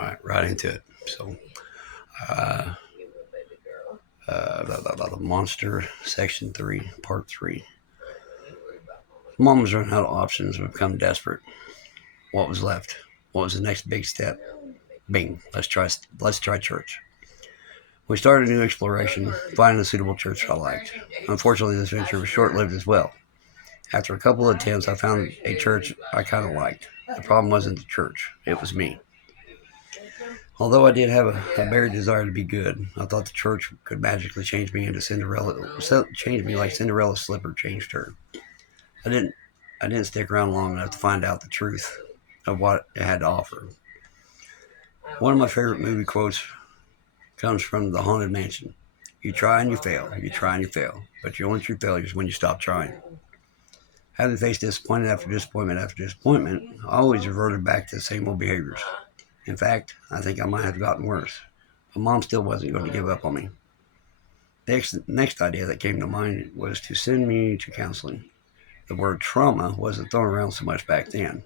All right, right into it. So, uh, the monster, section 3, part 3. Mom was running out of options and become desperate. What was left? What was the next big step? Bing. Let's try church. We started a new exploration, finding a suitable church I liked. Unfortunately, this venture was short-lived as well. After a couple of attempts, I found a church I kind of liked. The problem wasn't the church; it was me. Although I did have a buried desire to be good, I thought the church could magically change me into Cinderella, change me like Cinderella's slipper changed her. I didn't. I didn't stick around long enough to find out the truth of what it had to offer. One of my favorite movie quotes comes from The Haunted Mansion. You try and you fail. You try and you fail. But your only true failure is when you stop trying. Having faced disappointment after disappointment after disappointment, I always reverted back to the same old behaviors. In fact, I think I might have gotten worse. But Mom still wasn't going to give up on me. The next idea that came to mind was to send me to counseling. The word trauma wasn't thrown around so much back then,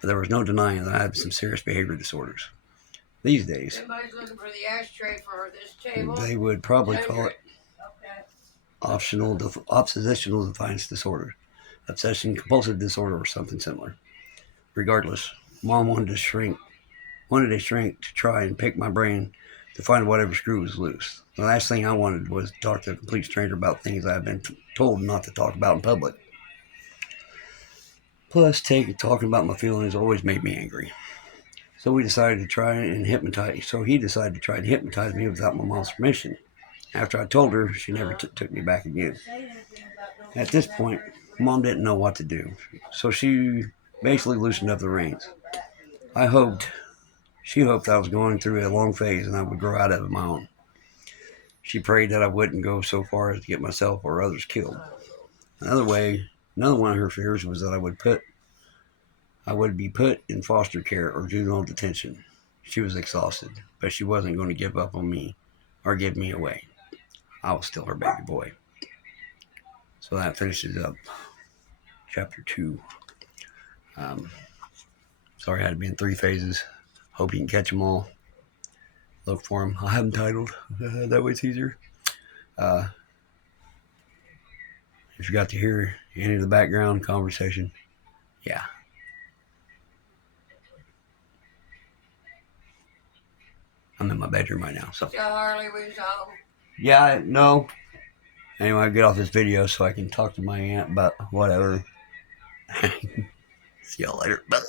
but there was no denying that I had some serious behavior disorders. These days, they would probably call it oppositional defiance disorder, obsession compulsive disorder, or something similar. Regardless, Mom wanted a shrink to try and pick my brain to find whatever screw was loose. The last thing I wanted was to talk to a complete stranger about things I had been told not to talk about in public. Plus, talking about my feelings always made me angry. So he decided to try and hypnotize me without my mom's permission. After I told her, she never took me back again. At this point, Mom didn't know what to do, so she basically loosened up the reins. I hoped, she hoped I was going through a long phase and I would grow out of it my own. She prayed that I wouldn't go so far as to get myself or others killed. Another one of her fears was that I would be put in foster care or juvenile detention. She was exhausted, but she wasn't going to give up on me or give me away. I was still her baby boy. So that finishes up chapter 2. Um, Sorry I had to be in 3 phases. Hope you can catch them all. Look for them. I'll have them titled. That way it's easier. Uh, if you got to hear any of the background conversation, yeah. I'm in my bedroom right now. So Harley was home. Yeah, no. Anyway, I get off this video so I can talk to my aunt about whatever. See y'all later. Bye.